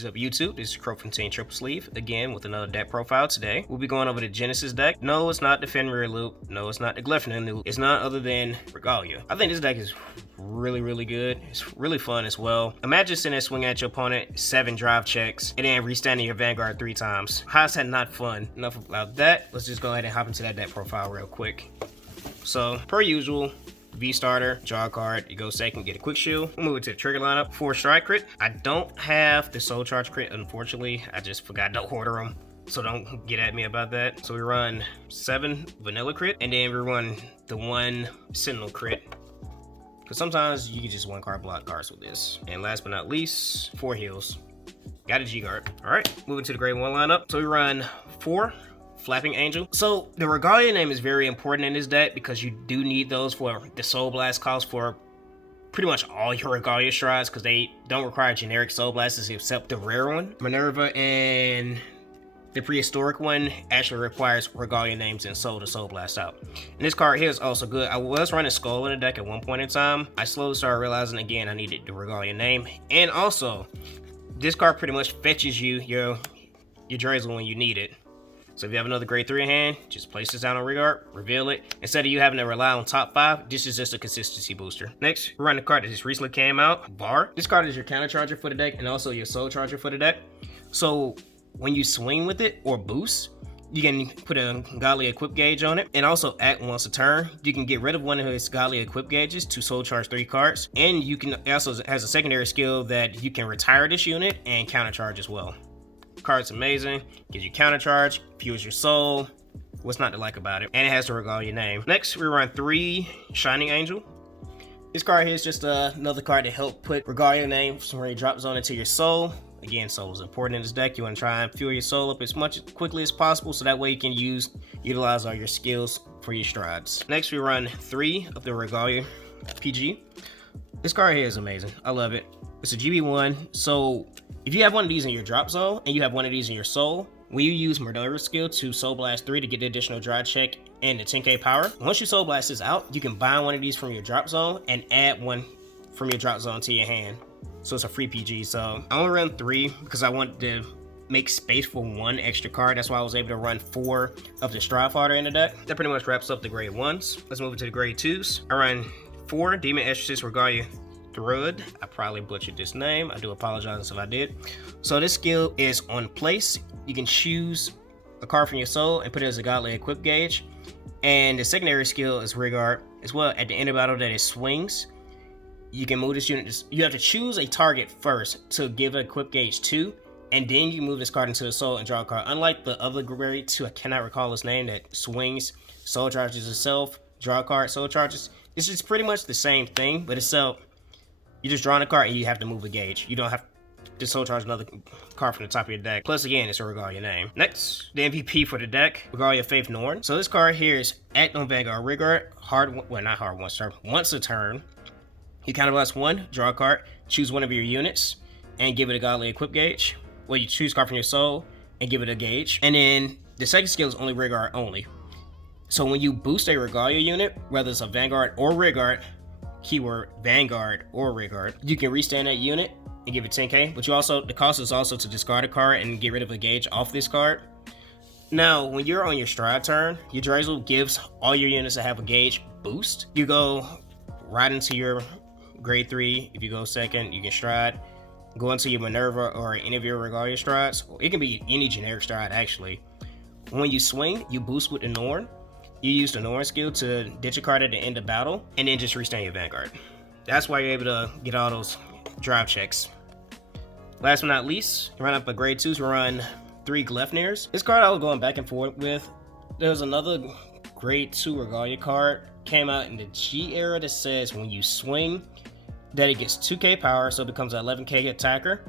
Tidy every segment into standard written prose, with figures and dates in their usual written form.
is up YouTube? This is Crow from Team Triple Sleeve, again with another deck profile today. We'll be going over the Genesis deck. No, it's not the Fenrir loop. No, it's not the Glyphnin loop. It's none other than Regalia. I think this deck is really good. It's really fun as well. Imagine sitting there swinging at your opponent 7 drive checks and then restanding your Vanguard 3 times. How's that not fun? Enough about that. Let's just go ahead and hop into that deck profile real quick. So, per usual, V starter, draw a card, you go second, get a quick shield. We'll move it to the trigger lineup. 4 strike crit. I don't have the soul charge crit, unfortunately. I just forgot to order them, so don't get at me about that. So we run 7 vanilla crit, and then we run the 1 sentinel crit, because sometimes you can just 1 card block cards with this. And last but not least, 4 heals. Got a G guard. All right, moving to the grade 1 lineup. So we run 4 Flapping Angel. So the Regalia name is very important in this deck because you do need those for the Soul Blast cost for pretty much all your Regalia strides, because they don't require generic Soul Blasts except the rare one. Minerva and the prehistoric one actually requires Regalia names and Soul to Soul Blast out. And this card here is also good. I was running Skull in the deck at one point in time. I slowly started realizing again I needed the Regalia name, and also this card pretty much fetches you your Drazel when you need it. So if you have another grade 3 in hand, just place this down on Regard, reveal it. Instead of you having to rely on top 5, this is just a consistency booster. Next, we run the card that just recently came out, Bar. This card is your counter charger for the deck and also your soul charger for the deck. So when you swing with it or boost, you can put a Godly Equip gauge on it, and also act once a turn. You can get rid of one of his Godly Equip gauges to soul charge 3 cards, and you can also has a secondary skill that you can retire this unit and counter charge as well. Card's amazing, gives you counter charge, fuels your soul. What's not to like about it? And it has the Regalia name. Next, we run 3 Shining Angel. This card here is just another card to help put Regalia names from your drop zone into your soul. Again, soul is important in this deck. You want to try and fuel your soul up as quickly as possible, so that way you can utilize all your skills for your strides. Next, we run 3 of the Regalia PG. This card here is amazing. I love it. It's a GB1, so if you have one of these in your drop zone and you have one of these in your soul, when you use Minerva's skill to Soul Blast 3 to get the additional drive check and the 10k power, once you Soul Blast this out, you can buy one of these from your drop zone and add one from your drop zone to your hand. So it's a free PG. So I only run 3 because I wanted to make space for 1 extra card. That's why I was able to run 4 of the Stride Fighter in the deck. That pretty much wraps up the grade 1s. Let's move it to the grade 2s. I run 4 Demon Exorcist Regalia Thrud. I probably butchered this name. I do apologize if I did. So this skill is on place. You can choose a card from your soul and put it as a Godly Equip gauge. And the secondary skill is Regard as well. At the end of battle that it swings, you can move this unit. You have to choose a target first to give an Equip gauge to, and then you move this card into the soul and draw a card. Unlike the other grade 2, I cannot recall his name, that swings, soul charges itself, draw a card, soul charges. It's just pretty much the same thing, but itself. You just draw a card and you have to move a gauge. You don't have to soul charge another card from the top of your deck. Plus, again, it's a Regalia name. Next, the MVP for the deck, Regalia Faith Norn. So this card here is act on Vanguard Regard, once a turn. You counterblast 1, draw a card, choose one of your units, and give it a Godly Equip gauge. Well, you choose a card from your soul and give it a gauge. And then the second skill is only Regard only. So when you boost a Regalia unit, whether it's a Vanguard or Regard, keyword Vanguard or Regard, you can restand that unit and give it 10k, but the cost is also to discard a card and get rid of a gauge off this card. Now, when you're on your stride turn, your Drazel gives all your units that have a gauge boost. You go right into your grade 3. If you go second, you can stride, go into your Minerva or any of your Regalia strides. It can be any generic stride actually. When you swing, you boost with the Norn. You use the Norn skill to ditch a card at the end of battle, and then just restand your Vanguard. That's why you're able to get all those drive checks. Last but not least, run up a grade 2s, we run 3 Glyphnirs. This card I was going back and forth with. There was another grade 2 Regalia card, came out in the G era, that says when you swing, that it gets 2k power, so it becomes an 11k attacker.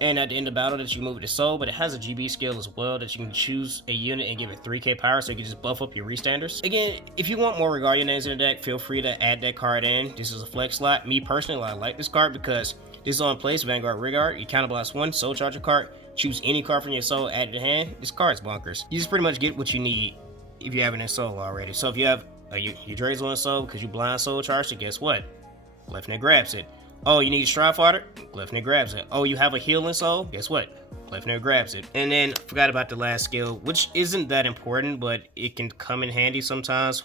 And at the end of battle that you move it to soul, but it has a GB skill as well that you can choose a unit and give it 3k power, so you can just buff up your restanders. Again, if you want more Regalia names in the deck, feel free to add that card in. This is a flex slot. Me personally, I like this card because this is on place, Vanguard Regard. You counterblast 1, soul charge a card, choose any card from your soul, add it to hand. This card's bonkers. You just pretty much get what you need if you have it in soul already. So if you have your Drazel in soul because you blind soul charged it, guess what? Glyphnin grabs it. Oh, you need Stride Fodder? Glyphner grabs it. Oh, you have a Healing Soul? Guess what? Glyphner grabs it. And then, forgot about the last skill, which isn't that important, but it can come in handy sometimes.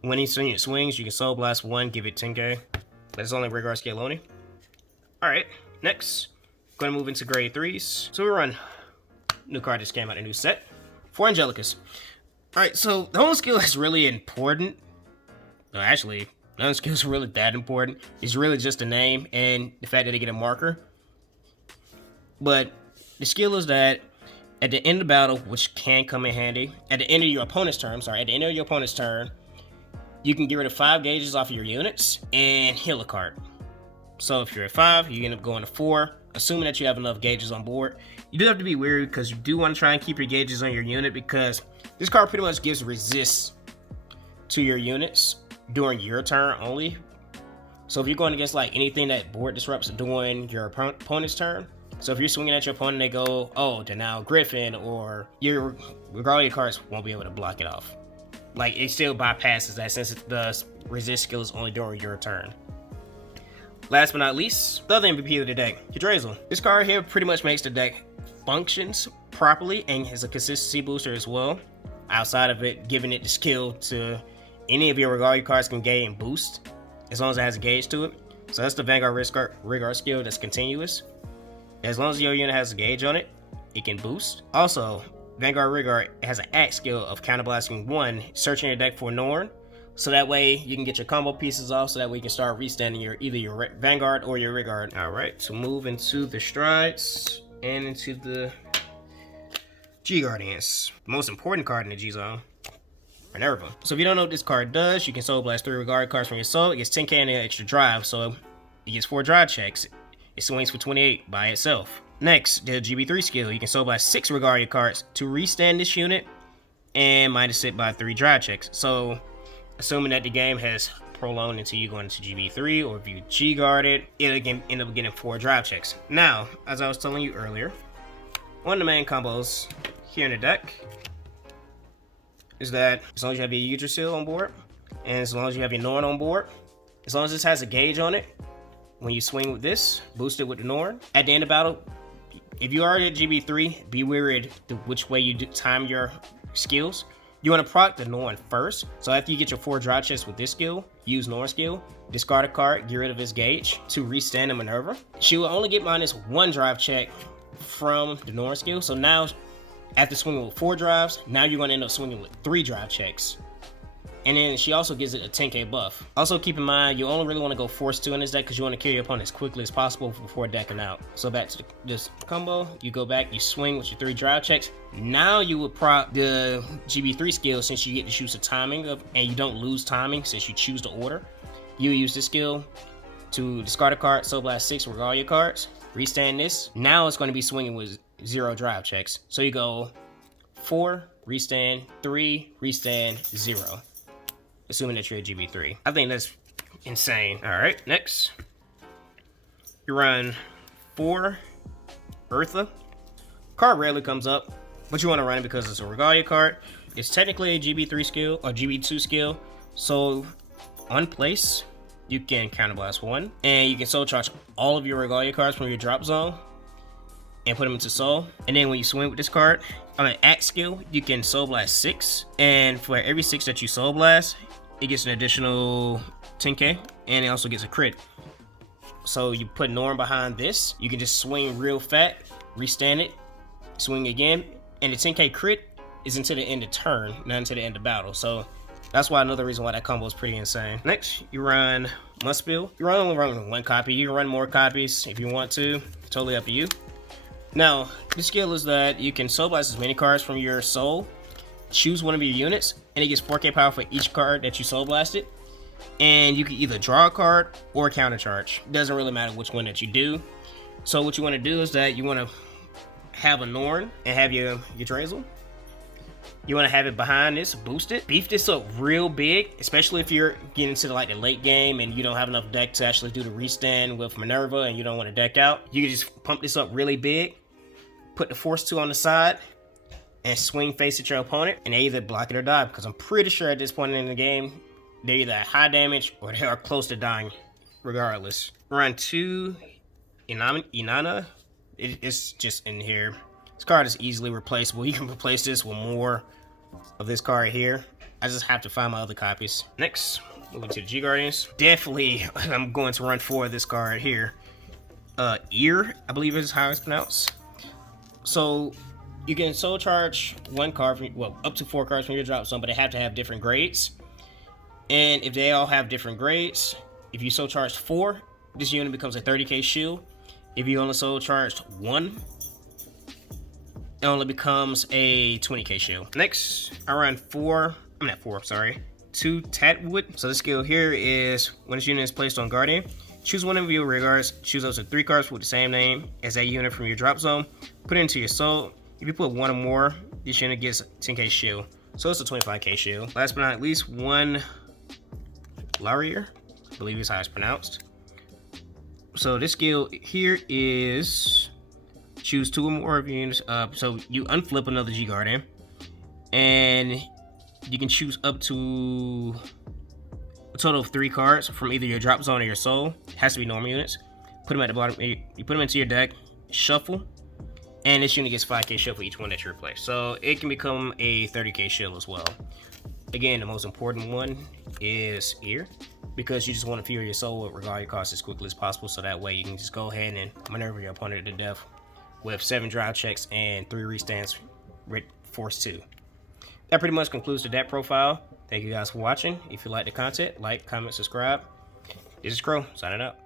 When he swings, you can Soul Blast 1, give it 10k. But it's only Regular skill only. Alright, next. Gonna move into grade 3s. So we run new card just came out, a new set. 4 Angelicas. Alright, so the only skill that's really important, no, actually, none of the skills are really that important. It's really just a name and the fact that they get a marker. But the skill is that at the end of the battle, which can come in handy, at the end of your opponent's turn, you can get rid of 5 gauges off of your units and heal a card. So if you're at 5, you end up going to 4, assuming that you have enough gauges on board. You do have to be wary because you do want to try and keep your gauges on your unit, because this card pretty much gives resist to your units during your turn only. So if you're going against like anything that board disrupts during your opponent's turn, so if you're swinging at your opponent, they go, oh, they're now Griffin, or your Regalia cards won't be able to block it off. Like, it still bypasses that since the resist skill is only during your turn. Last but not least, the other MVP of the deck, Yggdrasil. This card here pretty much makes the deck functions properly and has a consistency booster as well. Outside of it, giving it the skill to any of your Regalia cards can gain boost, as long as it has a gauge to it. So that's the Vanguard Rigard skill that's continuous. As long as your unit has a gauge on it, it can boost. Also, Vanguard Rigard has an axe skill of counterblasting 1, searching your deck for Norn. So that way you can get your combo pieces off, so that way you can start restanding either your Vanguard or your Rigard. Alright, so move into the Strides and into the G Guardians. The most important card in the G Zone. Minerva. So if you don't know what this card does, you can Soul Blast 3 Regard cards from your soul. It gets 10k and an extra drive, so it gets 4 drive checks. It swings for 28 by itself. Next, the GB3 skill. You can Soul Blast 6 Regalia cards to restand this unit and minus it by 3 drive checks. So, assuming that the game has prolonged until you go into GB3, or if you G-guard it'll end up getting 4 drive checks. Now, as I was telling you earlier, one of the main combos here in the deck is that as long as you have your Yggdrasil on board, and as long as you have your Norn on board, as long as this has a gauge on it, when you swing with this, boost it with the Norn, at the end of battle, if you are at GB3, be wary of which way you time your skills. You want to proc the Norn first. So after you get your 4 drive checks with this skill, use Norn skill, discard a card, get rid of his gauge to restand the Minerva. She will only get minus 1 drive check from the Norn skill. So now, after swinging with 4 drives, now you're going to end up swinging with 3 drive checks. And then she also gives it a 10k buff. Also keep in mind, you only really want to go Force 2 in this deck because you want to kill your opponent as quickly as possible before decking out. So back to this combo, you go back, you swing with your 3 drive checks. Now you would proc the GB3 skill, since you get to choose the timing of, and you don't lose timing since you choose the order. You use this skill to discard a card, Soul Blast 6 Regalia cards, restand this. Now it's going to be swinging with 0 drive checks. So you go 4, restand, 3, restand, 0. Assuming that you're at GB3. I think that's insane. Alright, next. You run 4 Eartha. Card rarely comes up, but you want to run it because it's a Regalia card. It's technically a GB3 skill, or GB2 skill. So, on place, you can counterblast 1. And you can soul charge all of your Regalia cards from your drop zone and put them into soul. And then when you swing with this card, on an axe skill, you can soul blast 6. And for every 6 that you soul blast, it gets an additional 10k, and it also gets a crit. So you put Norn behind this, you can just swing real fat, restand it, swing again, and the 10k crit is until the end of turn, not until the end of battle. So that's why another reason why that combo is pretty insane. Next, you run Mustbill. You only run 1 copy. You can run more copies if you want to. Totally up to you. Now, the skill is that you can soul blast as many cards from your soul, choose one of your units, and it gets 4k power for each card that you soul blasted. And you can either draw a card or counter charge. Doesn't really matter which one that you do. So what you want to do is that you want to have a Norn and have your Yggdrasil. You want to have it behind this, boost it, beef this up real big, especially if you're getting to the late game and you don't have enough deck to actually do the restand with Minerva and you don't want to deck out. You can just pump this up really big, put the Force 2 on the side, and swing face at your opponent, and they either block it or die, because I'm pretty sure at this point in the game, they're either high damage or they are close to dying regardless. Around 2 Inanna. It's just in here. This card is easily replaceable. You can replace this with more of this card here. I just have to find my other copies. Next, moving to the G Guardians. Definitely, I'm going to run 4 of this card here. Ear, I believe is how it's pronounced. So you can soul charge 1 card, up to 4 cards from your drop zone, but they have to have different grades. And if they all have different grades, if you soul charge 4, this unit becomes a 30k shield. If you only soul charged 1, it only becomes a 20k shield. Next, I run 2 Tatwood. So the skill here is when this unit is placed on Guardian, choose one of your rear guards, choose up to 3 cards with the same name as that unit from your drop zone, put it into your soul. If you put 1 or more, this unit gets 10k shield. So it's a 25k shield. Last but not least, 1 Laurier, I believe is how it's pronounced. So this skill here is choose 2 or more of your units. So you unflip another G Guardian, and you can choose up to a total of 3 cards from either your drop zone or your soul. It has to be normal units. Put them at the bottom. You put them into your deck, shuffle, and this unit gets 5k shield for each one that you replace. So it can become a 30k shield as well. Again, the most important one is Ear, because you just want to fuel your soul with Regalia cards as quickly as possible, so that way you can just go ahead and maneuver your opponent to death with 7 drive checks and 3 restands with force 2. That pretty much concludes the deck profile. Thank you guys for watching. If you like the content, like, comment, subscribe. This is Crow, signing out.